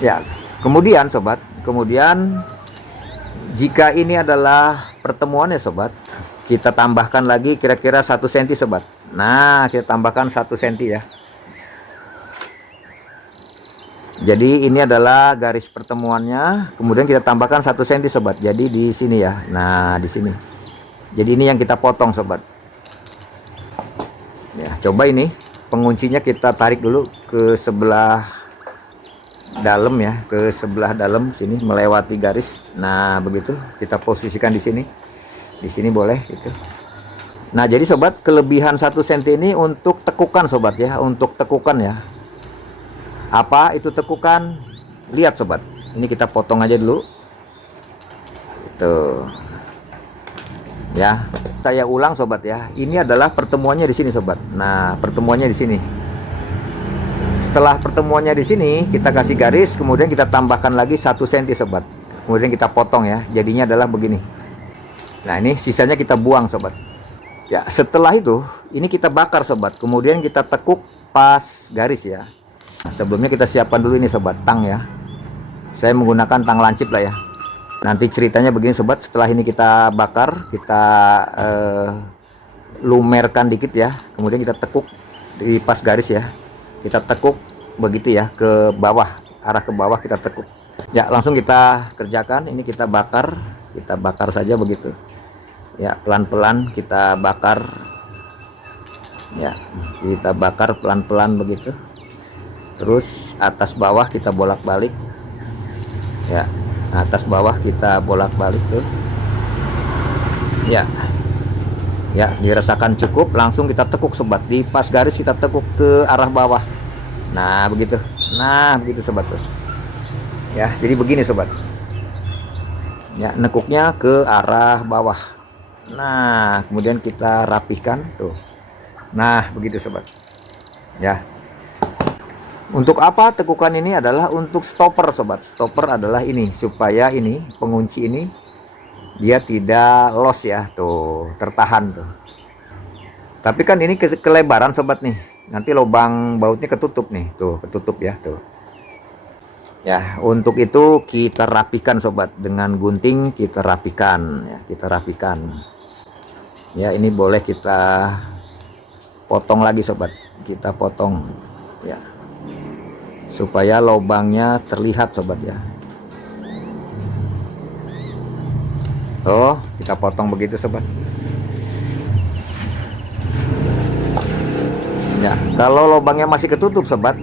ya. Kemudian sobat, kemudian jika ini adalah pertemuannya sobat, kita tambahkan lagi kira-kira 1 cm sobat. Nah, kita tambahkan 1 cm ya. Jadi ini adalah garis pertemuannya, kemudian kita tambahkan 1 cm sobat. Jadi di sini ya. Nah, di sini. Jadi ini yang kita potong sobat. Ya, coba ini penguncinya kita tarik dulu ke sebelah dalam ya, ke sebelah dalam sini melewati garis. Nah, begitu kita posisikan di sini. Di sini boleh gitu. Nah, jadi sobat, kelebihan 1 cm ini untuk tekukan sobat ya, untuk tekukan ya. Apa itu tekukan? Lihat sobat, ini kita potong aja dulu itu ya. Saya ulang sobat ya, ini adalah pertemuannya di sini sobat. Nah, pertemuannya di sini. Setelah pertemuannya di sini, kita kasih garis, kemudian kita tambahkan lagi 1 cm sobat. Kemudian kita potong ya, jadinya adalah begini. Nah, ini sisanya kita buang sobat ya. Setelah itu ini kita bakar sobat, kemudian kita tekuk pas garis ya. Sebelumnya kita siapkan dulu ini sobat, tang ya. Saya menggunakan tang lancip lah ya. Nanti ceritanya begini sobat, setelah ini kita bakar, kita lumerkan dikit ya. Kemudian kita tekuk di pas garis ya. Kita tekuk begitu ya, ke bawah, arah ke bawah kita tekuk. Ya, langsung kita kerjakan. Ini kita bakar saja begitu. Ya, pelan-pelan kita bakar. Ya, kita bakar pelan-pelan begitu. Terus atas bawah kita bolak-balik ya, atas bawah kita bolak-balik tuh ya. Ya, dirasakan cukup, langsung kita tekuk sobat di pas garis, kita tekuk ke arah bawah. Nah, begitu. Nah, begitu sobat tuh ya. Jadi begini sobat ya, nekuknya ke arah bawah. Nah, kemudian kita rapihkan tuh. Nah, begitu sobat ya. Untuk apa tekukan ini? Adalah untuk stopper sobat. Stopper adalah ini, supaya ini pengunci ini dia tidak los ya, tuh tertahan tuh. Tapi kan ini kelebaran sobat nih, nanti lubang bautnya ketutup nih, tuh ketutup ya tuh ya. Untuk itu kita rapikan sobat, dengan gunting kita rapikan ya, kita rapikan ya. Ini boleh kita potong lagi sobat, kita potong ya, supaya lubangnya terlihat sobat ya. Oh, kita potong begitu sobat ya. Kalau lubangnya masih ketutup sobat,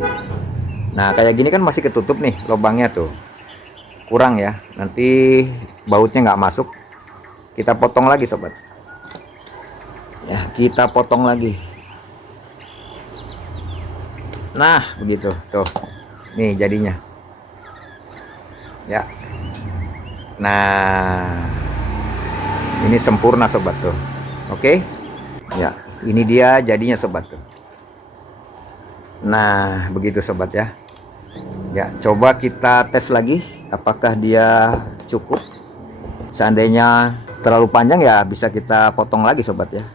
nah kayak gini kan masih ketutup nih lubangnya tuh, kurang ya, nanti bautnya nggak masuk. Kita potong lagi sobat. Ya, kita potong lagi. Nah, begitu. Tuh. Nih jadinya. Ya. Nah, ini sempurna sobat tuh. Oke. Ya, ini dia jadinya sobat tuh. Nah, begitu sobat ya. Ya, coba kita tes lagi apakah dia cukup. Seandainya terlalu panjang ya bisa kita potong lagi sobat ya.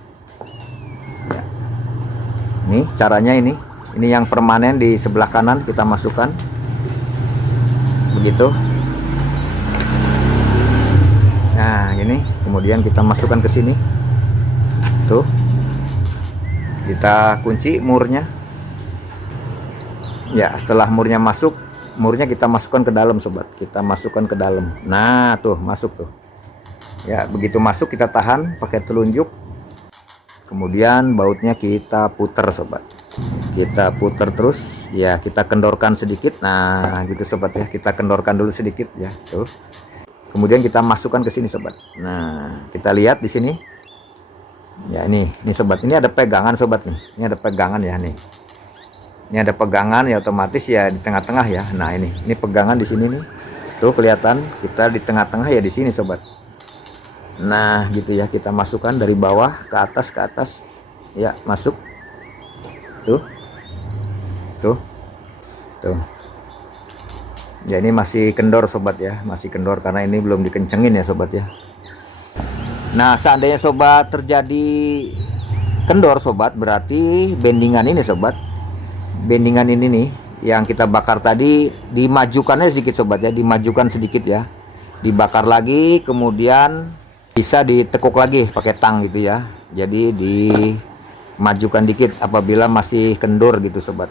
Ya. Nih caranya ini. Ini yang permanen di sebelah kanan kita masukkan. Begitu. Nah, ini kemudian kita masukkan ke sini. Tuh. Kita kunci murnya. Ya, setelah murnya masuk, murnya kita masukkan ke dalam sobat. Kita masukkan ke dalam. Nah, tuh masuk tuh. Ya, begitu masuk kita tahan pakai telunjuk. Kemudian bautnya kita putar sobat. Kita putar terus. Ya, kita kendorkan sedikit. Nah, gitu sobat ya. Kita kendorkan dulu sedikit ya. Tuh. Kemudian kita masukkan ke sini sobat. Nah, kita lihat di sini. Ya, ini sobat. Ini ada pegangan sobat nih. Ini ada pegangan ya nih. Ini ada pegangan ya, otomatis ya di tengah-tengah ya. Nah, ini pegangan di sini nih. Tuh kelihatan kita di tengah-tengah ya di sini sobat. Nah, gitu ya, kita masukkan dari bawah ke atas. Ya, masuk. Tuh. Tuh. Tuh. Ya, ini masih kendor sobat ya, masih kendor karena ini belum dikencengin ya sobat ya. Nah, seandainya sobat terjadi kendor sobat, berarti bendingan ini sobat, bendingan ini nih yang kita bakar tadi dimajukannya sedikit sobat ya, dimajukan sedikit ya, dibakar lagi, kemudian bisa ditekuk lagi pakai tang gitu ya. Jadi dimajukan dikit apabila masih kendor gitu sobat.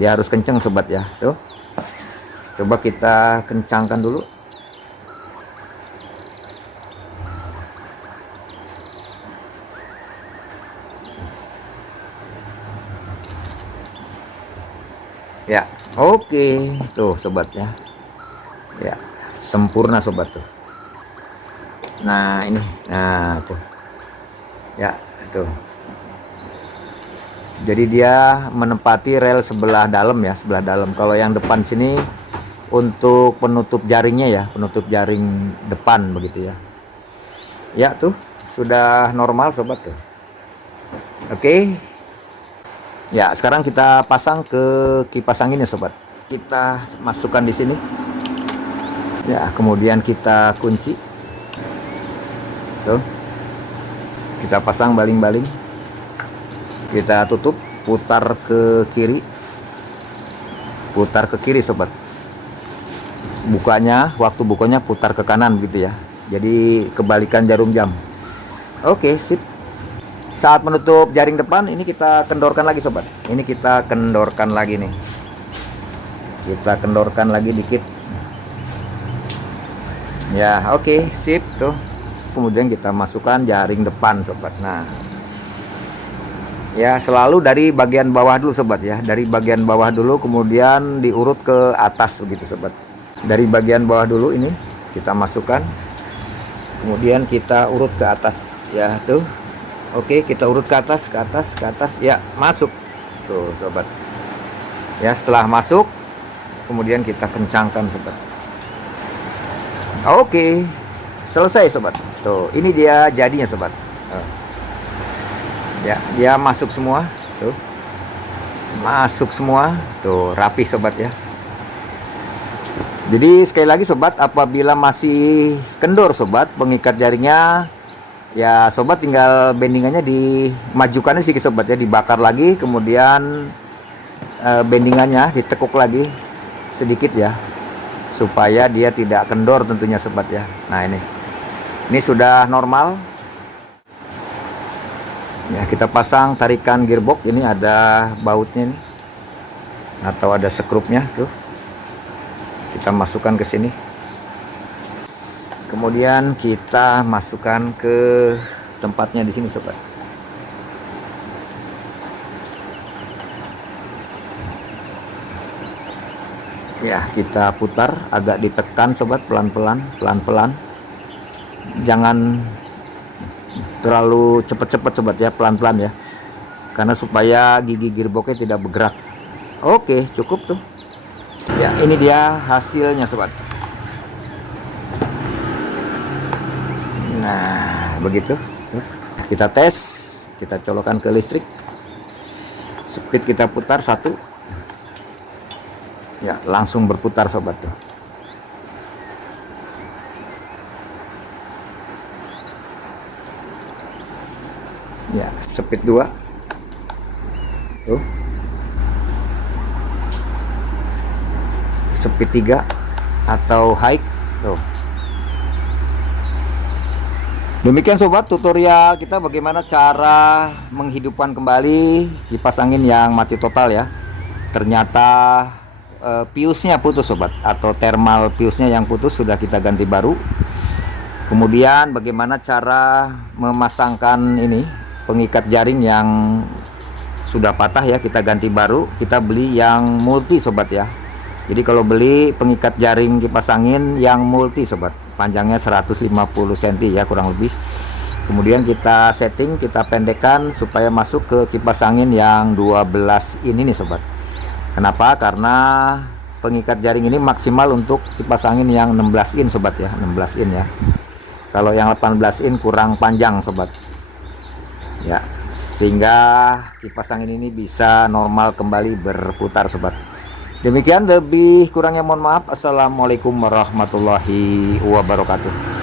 Dia harus kenceng sobat ya. Tuh, coba kita kencangkan dulu. Ya, oke. Tuh sobat ya. Ya, sempurna sobat tuh. Nah, ini. Nah, tuh. Ya, tuh. Jadi dia menempati rel sebelah dalam ya, sebelah dalam. Kalau yang depan sini untuk penutup jaringnya ya, penutup jaring depan begitu ya. Ya, tuh sudah normal sobat tuh. Oke. Ya, sekarang kita pasang ke kipas anginnya sobat. Kita masukkan di sini. Ya, kemudian kita kunci. Tuh. Kita pasang baling-baling. Kita tutup, putar ke kiri. Putar ke kiri sobat. Bukanya, waktu bukanya putar ke kanan gitu ya. Jadi kebalikan jarum jam. Oke, sip. Saat menutup jaring depan ini kita kendorkan lagi sobat. Ini kita kendorkan lagi nih. Kita kendorkan lagi dikit. Ya, oke, sip tuh. Kemudian kita masukkan jaring depan sobat. Nah, ya selalu dari bagian bawah dulu sobat ya. Dari bagian bawah dulu kemudian diurut ke atas begitu sobat. Dari bagian bawah dulu ini kita masukkan. Kemudian kita urut ke atas ya tuh. Oke, kita urut ke atas, ya masuk tuh sobat. Ya, setelah masuk, kemudian kita kencangkan sobat. Oke, selesai sobat. Tuh, ini dia jadinya sobat. Ya, dia masuk semua, tuh, masuk semua, tuh rapi sobat ya. Jadi sekali lagi sobat, apabila masih kendor sobat, pengikat jaringnya. Ya sobat tinggal bendingannya dimajukannya sedikit sobat ya, dibakar lagi, kemudian bendingannya ditekuk lagi sedikit ya, supaya dia tidak kendor tentunya sobat ya. Nah, ini sudah normal ya. Kita pasang tarikan gearbox, ini ada bautnya nih, atau ada skrupnya tuh, kita masukkan ke sini. Kemudian kita masukkan ke tempatnya di sini sobat. Ya, kita putar agak ditekan sobat, pelan-pelan. jangan terlalu cepet-cepet sobat ya, pelan-pelan ya, karena supaya gigi gearboxnya tidak bergerak. Oke, cukup tuh ya. Ini dia hasilnya sobat. Nah begitu, kita tes, kita colokan ke listrik, speed kita putar 1 ya, langsung berputar sobat tuh. Ya, speed 2 tuh, speed 3 atau high tuh. Demikian sobat tutorial kita bagaimana cara menghidupkan kembali kipas angin yang mati total ya. Ternyata fuse-nya putus sobat, atau thermal fuse-nya yang putus, sudah kita ganti baru. Kemudian bagaimana cara memasangkan ini pengikat jaring yang sudah patah ya, kita ganti baru, kita beli yang multi sobat ya. Jadi kalau beli pengikat jaring kipas angin yang multi sobat, panjangnya 150 cm ya kurang lebih. Kemudian kita setting, kita pendekkan supaya masuk ke kipas angin yang 12 in ini sobat. Kenapa? Karena pengikat jaring ini maksimal untuk kipas angin yang 16 in sobat ya, 16 in ya. Kalau yang 18 in kurang panjang sobat ya, sehingga kipas angin ini bisa normal kembali berputar sobat. Demikian, lebih kurangnya mohon maaf. Assalamualaikum warahmatullahi wabarakatuh.